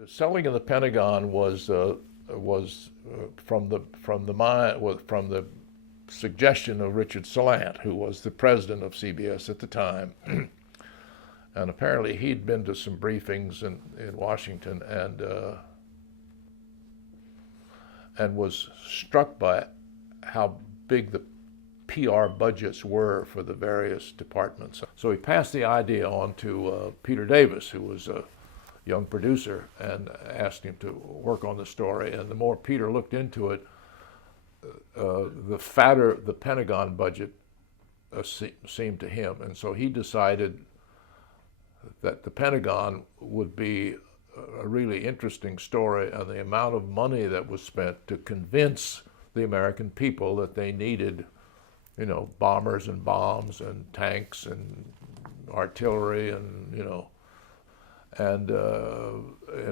The selling of the Pentagon was from the suggestion of Richard Salant, who was the president of CBS at the time, and apparently he'd been to some briefings in Washington and was struck by how big the PR budgets were for the various departments. So he passed the idea on to Peter Davis, who was a young producer, and asked him to work on the story. And the more Peter looked into it, the fatter the Pentagon budget seemed to him. And so he decided that the Pentagon would be a really interesting story, and the amount of money that was spent to convince the American people that they needed, bombers and bombs and tanks and artillery and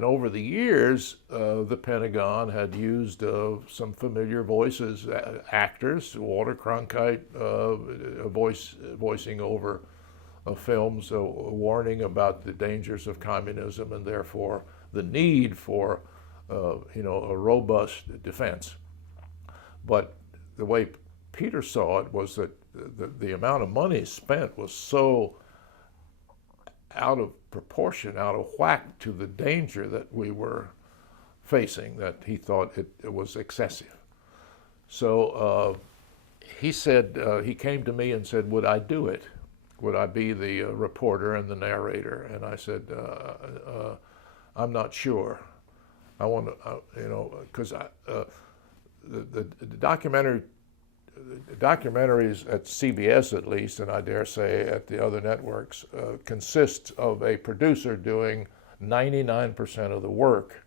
over the years, the Pentagon had used some familiar voices, actors, Walter Cronkite voicing over films warning about the dangers of communism and therefore the need for a robust defense. But the way Peter saw it was that the amount of money spent was so out of proportion, out of whack to the danger that we were facing, that he thought it was excessive. So he said, he came to me and said, would I do it? Would I be the reporter and the narrator? And I said, I'm not sure. I want to, because the documentaries at CBS at least, and I dare say at the other networks, consist of a producer doing 99% of the work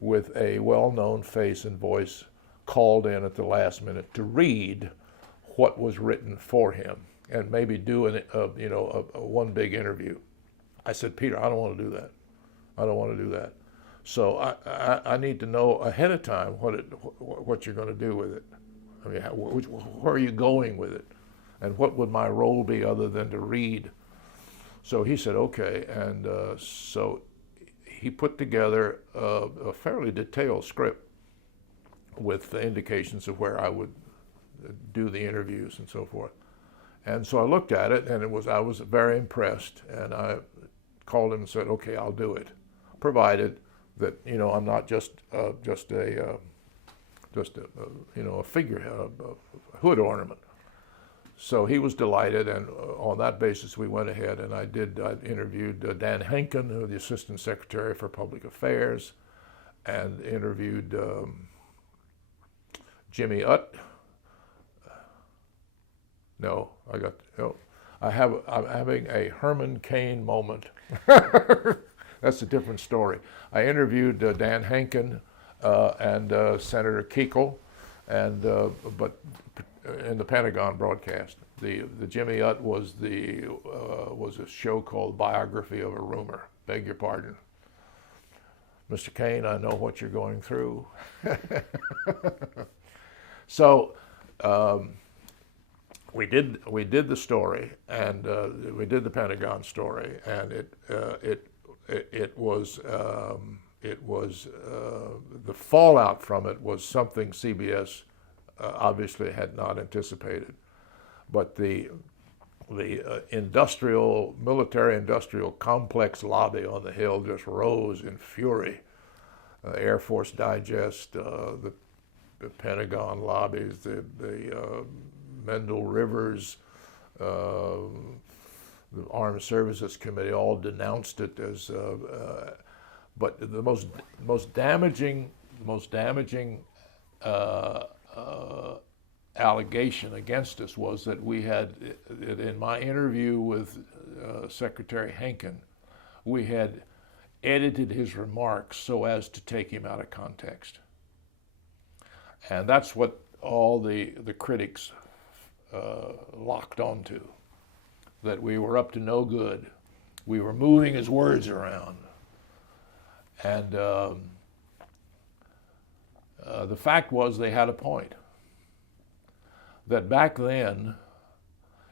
with a well-known face and voice called in at the last minute to read what was written for him and maybe do one big interview. I said, Peter, I don't want to do that. I don't want to do that. So I need to know ahead of time what you're going to do with it. I mean, where are you going with it? And what would my role be other than to read? So he said, okay. And so he put together a fairly detailed script with the indications of where I would do the interviews and so forth. And so I looked at it, and I was very impressed. And I called him and said, okay, I'll do it, provided that I'm not just a figurehead, a hood ornament. So he was delighted, and on that basis we went ahead, and I interviewed Dan Hanken, the Assistant Secretary for Public Affairs, and interviewed Jimmy Utt. I'm having a Herman Cain moment. That's a different story. I interviewed Dan Hanken and Senator Kuechel, but in the Pentagon broadcast. The Jimmy Utt was a show called Biography of a Rumor. Beg your pardon. Mr. Cain, I know what you're going through. So we did the story, and we did the Pentagon story, and it was the fallout from it was something CBS obviously had not anticipated, but the military industrial complex lobby on the Hill just rose in fury. Air Force Digest, the Pentagon lobbies, the Mendel Rivers, the Armed Services Committee all denounced it as. But the most damaging allegation against us was that we had, in my interview with Secretary Hanken, we had edited his remarks so as to take him out of context. And that's what all the critics locked onto, that we were up to no good. We were moving his words around. And the fact was they had a point. That back then,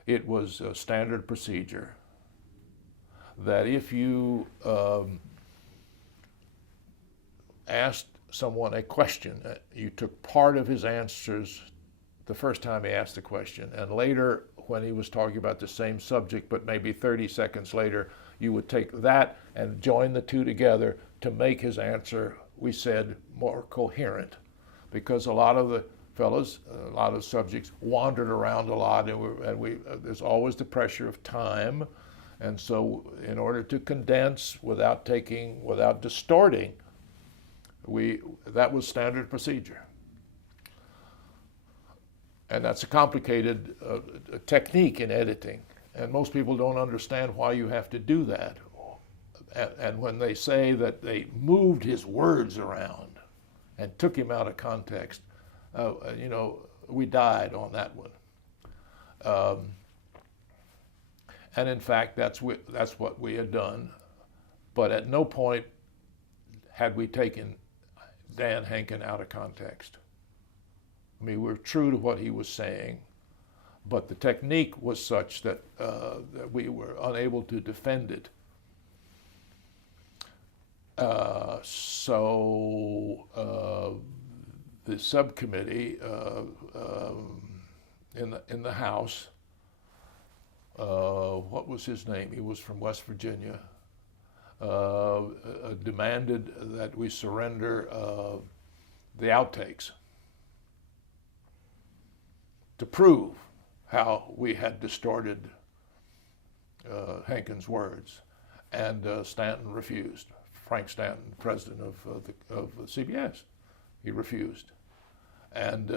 it was a standard procedure that if you asked someone a question, you took part of his answers the first time he asked the question, and later when he was talking about the same subject, but maybe 30 seconds later, you would take that and join the two together to make his answer, we said, more coherent. Because a lot of the fellows, a lot of subjects wandered around a lot, and there's always the pressure of time. And so in order to condense without distorting, that was standard procedure. And that's a complicated technique in editing. And most people don't understand why you have to do that. And when they say that they moved his words around and took him out of context, we died on that one. And in fact, that's what we had done. But at no point had we taken Dan Hanken out of context. I mean, we were true to what he was saying, but the technique was such that we were unable to defend it. So the subcommittee in the House, what was his name? He was from West Virginia. Demanded that we surrender the outtakes to prove how we had distorted Hanken's words, and Stanton refused. Frank Stanton, president of CBS, he refused. And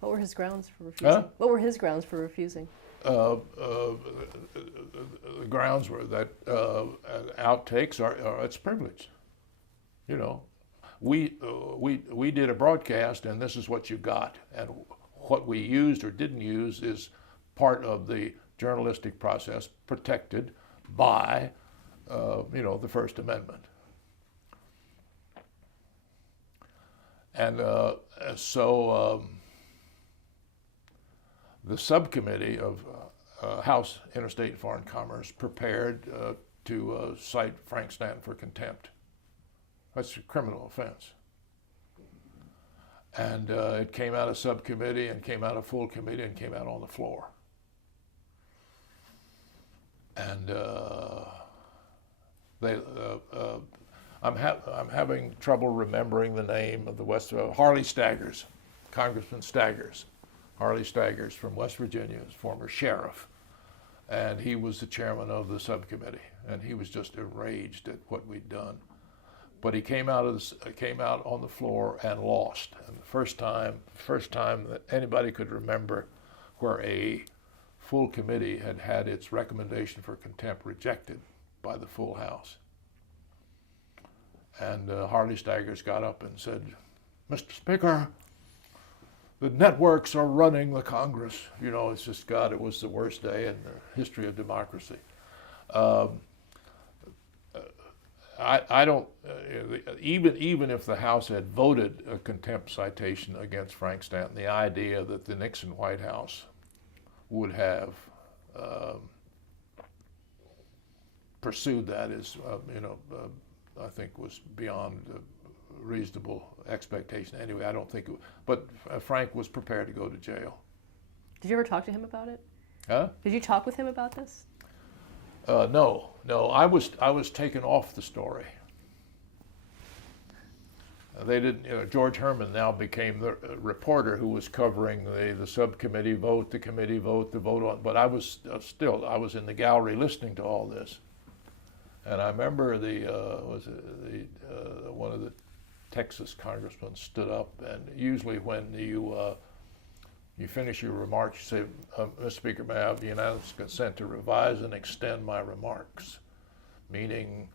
what were his grounds for refusing? What were his grounds for refusing? The grounds were that outtakes are it's privilege. You know, we did a broadcast, and this is what you got, and what we used or didn't use is part of the journalistic process protected by the First Amendment. And so the subcommittee of House Interstate and Foreign Commerce prepared to cite Frank Stanton for contempt. That's a criminal offense. And it came out of subcommittee and came out of full committee and came out on the floor. And I'm having trouble remembering the name of the Harley Staggers, Congressman Staggers. Harley Staggers from West Virginia, former sheriff, and he was the chairman of the subcommittee, and he was just enraged at what we'd done. But he came out on the floor and lost. And the first time that anybody could remember where a full committee had had its recommendation for contempt rejected by the full House. And Harley Staggers got up and said, "Mr. Speaker, the networks are running the Congress." You know, it's just, God, it was the worst day in the history of democracy. I don't, even if the House had voted a contempt citation against Frank Stanton, the idea that the Nixon White House would have pursued that is, I think was beyond reasonable expectation. Anyway, I don't think it, but Frank was prepared to go to jail. Did you ever talk to him about it? Huh? Did you talk with him about this? No. I was taken off the story. They didn't. George Herman now became the reporter who was covering the subcommittee vote, the committee vote, the vote on. But I was I was in the gallery listening to all this, and I remember one of the Texas congressmen stood up, and usually when you finish your remarks, you say, "Mr. Speaker, may I have the unanimous consent to revise and extend my remarks," meaning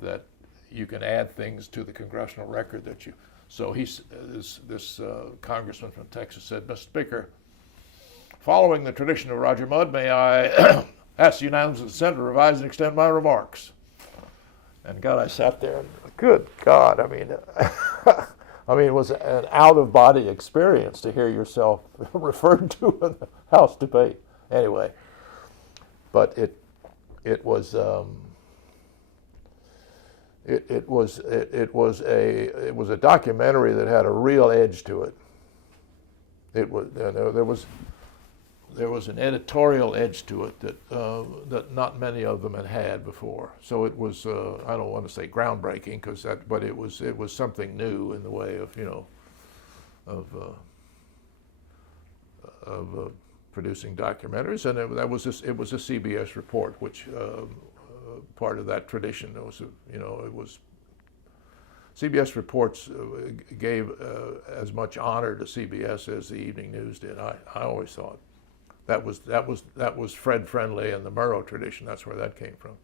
that you can add things to the congressional record that you. So this congressman from Texas said, "Mr. Speaker, following the tradition of Roger Mudd, may I ask the unanimous consent to revise and extend my remarks?" And God, I sat there and, good God, I mean, it was an out-of-body experience to hear yourself referred to in the House debate. Anyway, but it was it was a documentary that had a real edge to it. It was there was an editorial edge to it that not many of them had had before. So it was I don't want to say groundbreaking but it was something new in the way of producing documentaries, and it was a CBS report, which part of that tradition. It was CBS reports gave as much honor to CBS as the evening news did. I always thought that was Fred Friendly and the Murrow tradition. That's where that came from.